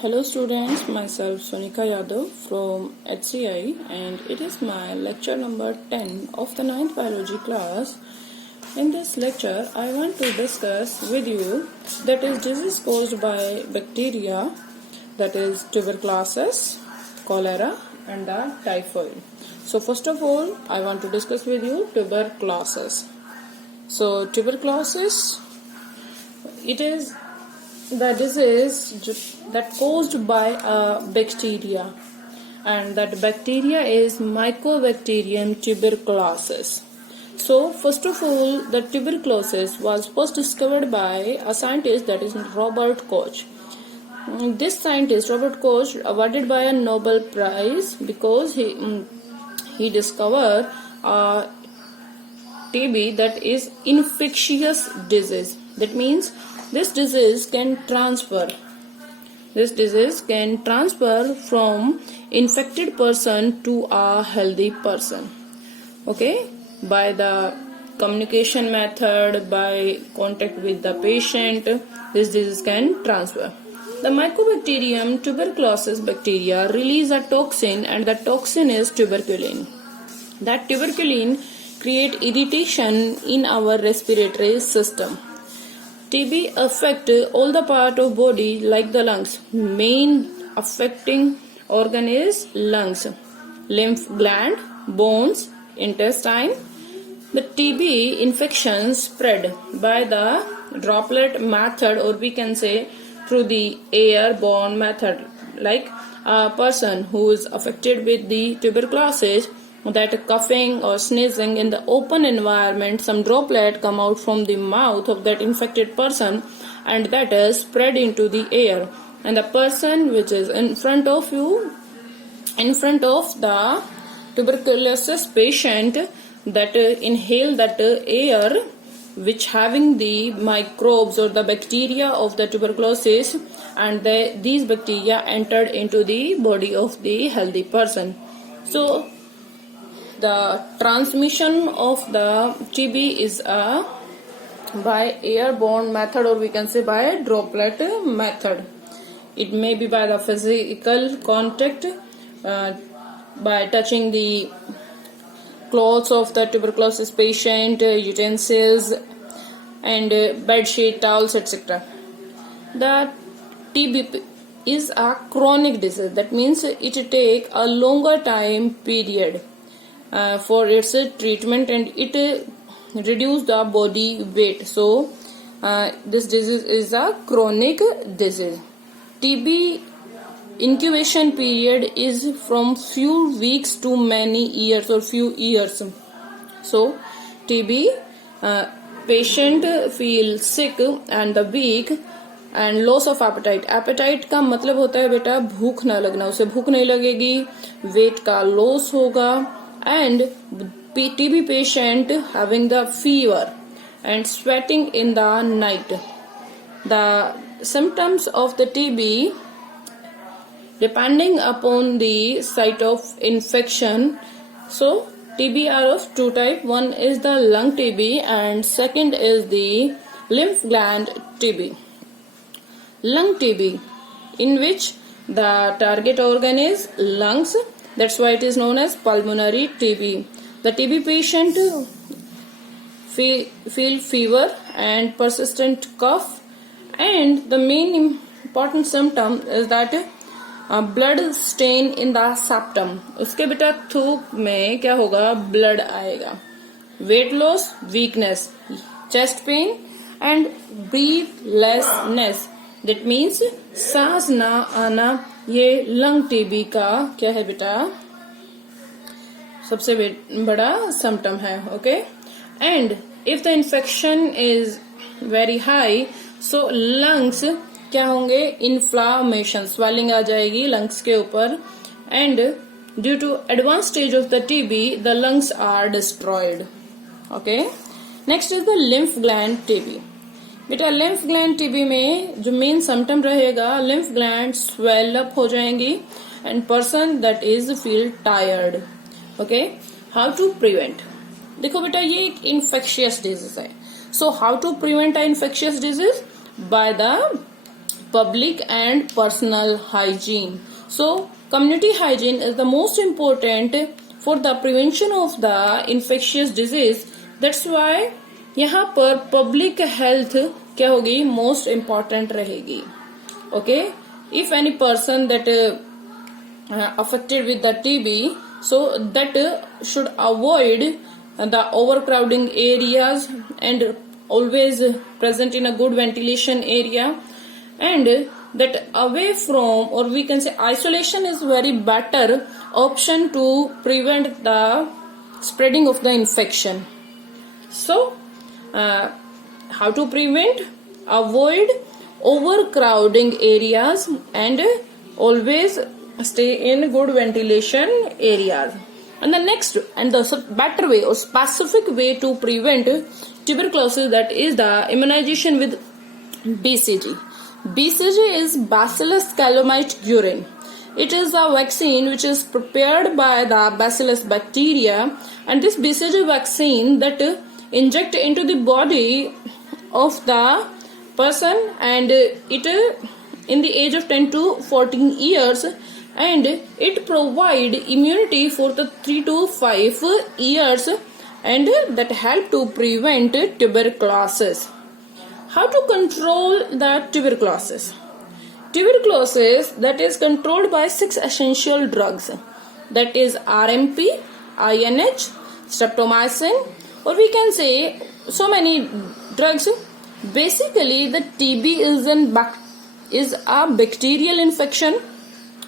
Hello students, myself Sonika Yadav from HCI and it is my lecture number 10 of the 9th biology class. In this lecture, I want to discuss with you that is disease caused by bacteria, that is tuberculosis, cholera and the typhoid. So first of all, I want to discuss with you tuberculosis. So tuberculosis, it is the disease that caused by a bacteria, and that bacteria is Mycobacterium tuberculosis. So first of all, the tuberculosis was first discovered by a scientist, that is Robert Koch. This scientist Robert Koch awarded by a Nobel Prize because he discovered a TB, that is infectious disease. That means this disease can transfer from infected person to a healthy person. Okay, by the communication method, by contact with the patient, this disease can transfer. The Mycobacterium tuberculosis bacteria release a toxin, and the toxin is tuberculin. That tuberculin create irritation in our respiratory system. TB affect all the part of body like the lungs. Main affecting organ is lungs, lymph gland, bones, intestine. The TB infection spread by the droplet method, or we can say through the airborne method. Like a person who is affected with the tuberculosis, that coughing or sneezing in the open environment, some droplet come out from the mouth of that infected person, and that is spread into the air, and the person which is in front of you, in front of the tuberculosis patient, that inhale that air which having the microbes or the bacteria of the tuberculosis, and these bacteria entered into the body of the healthy person. So the transmission of the TB is by airborne method, or we can say by droplet method. It may be by the physical contact, by touching the clothes of the tuberculosis patient, utensils and bed sheet, towels, etc. The TB is a chronic disease. That means it take a longer time period for its treatment, and it reduce the body weight. So this disease is a chronic disease. TB incubation period is from few weeks to many years or few years. So TB patient feel sick and the weak and loss of appetite. Appetite का मतलब होता है बेटा भूख ना लगना, उसे भूख नहीं लगेगी, वेट का लॉस होगा, and TB patient having the fever and sweating in the night. The symptoms of the TB depending upon the site of infection. So TB are of two types. One is the lung TB and second is the lymph gland TB. Lung TB, in which the target organ is lungs, that's why it is known as pulmonary TB. The TB patient feel fever and persistent cough, and the main important symptom is that blood stain in the septum. उसके बेटा थूक में क्या होगा, blood आएगा. Weight loss, weakness, chest pain and breathlessness. That means सांस ना आना. ये लंग टीबी का क्या है बेटा, सबसे बड़ा सिम्टम है. Okay, and if the infection is very high, so lungs क्या होंगे, इन्फ्लामेशन, स्वेलिंग आ जाएगी लंग्स के ऊपर, and due to advance stage of the TB the lungs are destroyed. Okay, next is the lymph gland TB. बेटा lymph gland TB में जो main symptom रहेगा, लिम्फ ग्लैंड स्वेल अप हो जाएंगी and person that is feel tired. Okay, how to prevent. देखो बेटा ये एक इन्फेक्शियस डिजीज है. So how to prevent a infectious disease? By the public and personal hygiene. So community hygiene is the most important for the prevention of the infectious disease. That's why यहाँ पर public health क्या होगी, most important रहेगी. Okay, if any person that affected with the TB, so that should avoid the overcrowding areas and always present in a good ventilation area, and that away from, or we can say isolation is very better option to prevent the spreading of the infection. So how to prevent? Avoid overcrowding areas and always stay in good ventilation areas. And the next and the better way or specific way to prevent tuberculosis, that is the immunization with BCG. BCG is Bacillus calomyces urine. It is a vaccine which is prepared by the Bacillus bacteria, and this BCG vaccine that inject into the body of the person, and it in the age of 10 to 14 years, and it provide immunity for the 3 to 5 years, and that help to prevent tuberculosis. How to control the tuberculosis? Tuberculosis that is controlled by 6 essential drugs, that is RMP, INH, streptomycin, or we can say so many drugs. Basically the TB is a bacterial infection,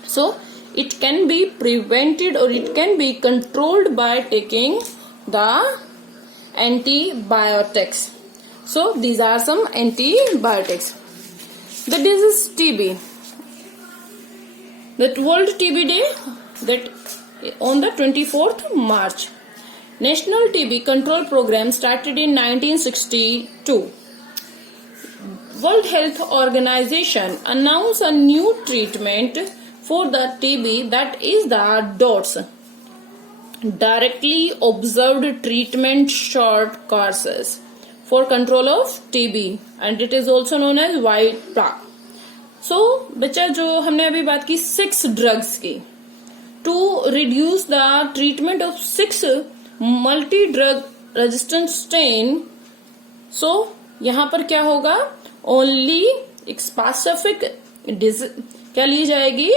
so it can be prevented or it can be controlled by taking the antibiotics. So these are some antibiotics. The disease TB. That World TB Day, that on the 24th March. National TB Control Program started in 1962. World Health Organization announced a new treatment for the TB, that is the DOTS, Directly Observed Treatment Short Courses, for control of TB, and it is also known as white plague. So बच्चा जो हमने अभी बात की 6 drugs की, to reduce the treatment of 6 multi-drug resistant strain. So यहाँ पर क्या होगा, only एक specific क्या ली जाएगी,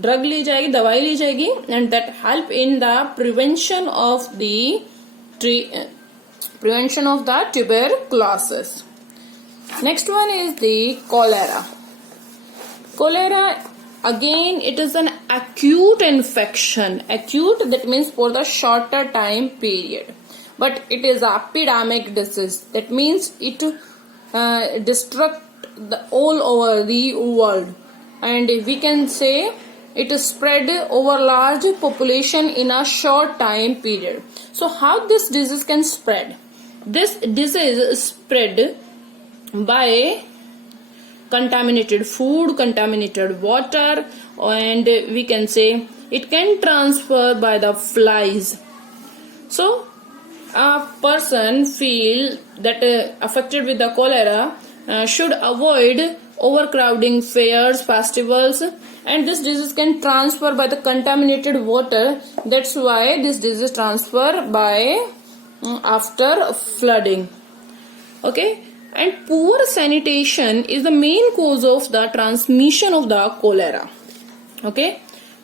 ड्रग ली जाएगी, दवाई ली जाएगी, and that help in the prevention of the tuberculosis. Next one is the cholera. Cholera, again, it is an acute infection. Acute, that means for the shorter time period, but it is a epidemic disease. That means it destruct all over the world, and we can say it is spread over large population in a short time period. So how this disease can spread? This disease is spread by contaminated food, contaminated water, and we can say it can transfer by the flies. So a person feel that affected with the cholera should avoid overcrowding fairs, festivals, and this disease can transfer by the contaminated water. That's why this disease transfer by after flooding. Okay, and poor sanitation is the main cause of the transmission of the cholera. Okay,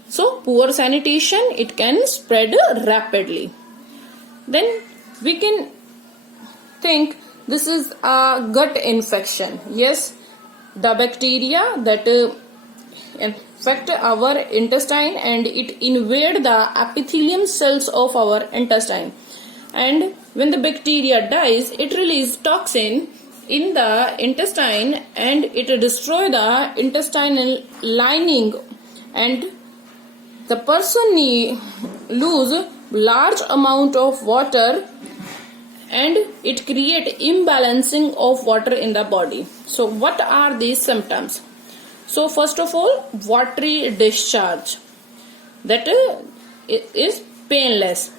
so poor sanitation, it can spread rapidly. Then we can think this is a gut infection. Yes, the bacteria that infect our intestine, and it invade the epithelium cells of our intestine, and when the bacteria dies, it releases toxin in the intestine, and it destroy the intestinal lining, and the person lose large amount of water, and it create imbalancing of water in the body. So what are these symptoms? So first of all, watery discharge, that is painless,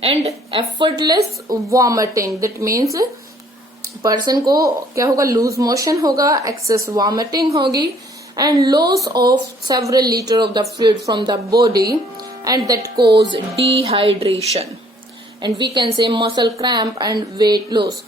and effortless vomiting. That means person को क्या होगा, loose motion होगा, access vomiting होगी, and loss of several liters of the fluid from the body, and that cause dehydration, and we can say muscle cramp and weight loss.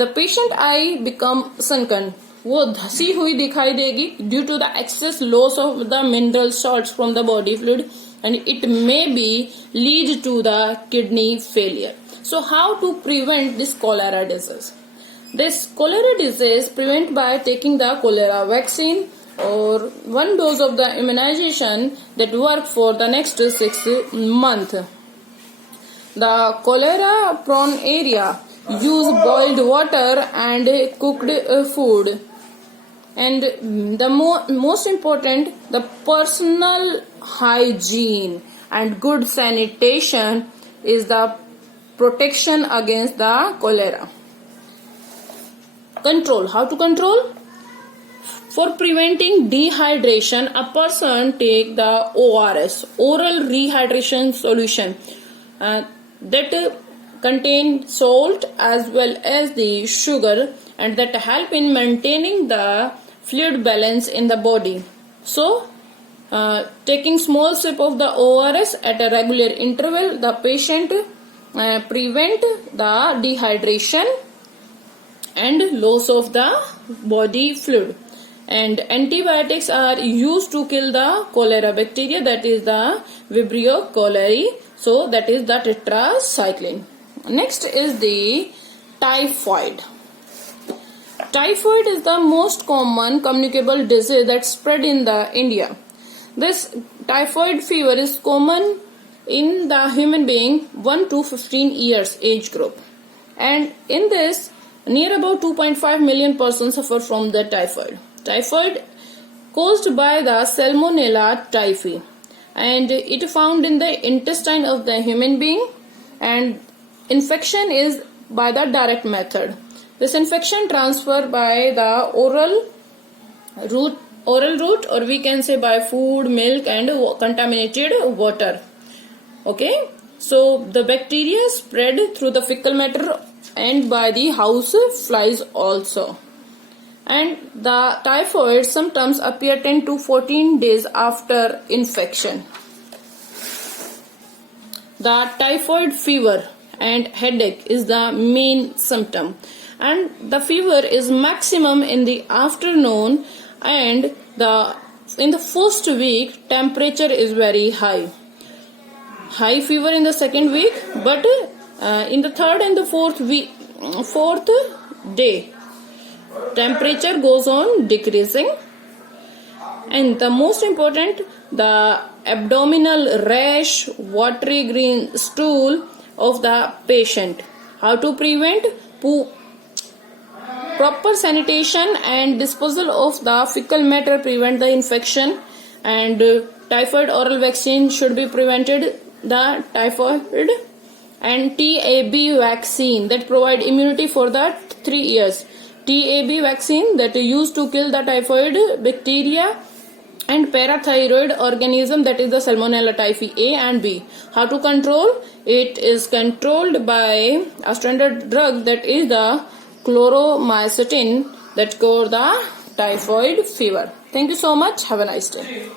The patient eye become sunken, वो धसी हुई दिखाई देगी due to the excess loss of the mineral salts from the body fluid, and it may be lead to the kidney failure. So how to prevent this cholera disease? This cholera disease prevent by taking the cholera vaccine or 1 dose of the immunization that work for the next 6 months. The cholera prone area use boiled water and cooked food, and the most important, the personal hygiene and good sanitation is the protection against the cholera. Control. How to control? For preventing dehydration, a person take the ORS, oral rehydration solution, that contain salt as well as the sugar, and that help in maintaining the fluid balance in the body. So, taking small sip of the ORS at a regular interval, the patient prevent the dehydration and loss of the body fluid. And antibiotics are used to kill the cholera bacteria, that is the Vibrio cholerae, so that is the tetracycline. Next is the typhoid. Typhoid is the most common communicable disease that spread in the India. This typhoid fever is common in the human being 1 to 15 years age group, and in this near about 2.5 million persons suffer from the typhoid. Typhoid caused by the Salmonella typhi, and it found in the intestine of the human being, and infection is by the direct method. This infection transferred by the oral route, or we can say by food, milk and contaminated water. Okay, so the bacteria spread through the fecal matter and by the house flies also. And the typhoid symptoms appear 10 to 14 days after infection. The typhoid fever and headache is the main symptom, and the fever is maximum in the afternoon, and in the first week temperature is very high fever in the second week, but in the third and the fourth day temperature goes on decreasing. And the most important, the abdominal rash, watery green stool of the patient. How to prevent? Proper sanitation and disposal of the fecal matter prevent the infection, and typhoid oral vaccine should be prevented the typhoid, and TAB vaccine that provide immunity for the 3 years. TAB vaccine that used to kill the typhoid bacteria and parathyroid organism, that is the Salmonella typhi A and B. How to control? It is controlled by a standard drug, that is the chloromycetin, that cure the typhoid fever. Thank you so much. Have a nice day.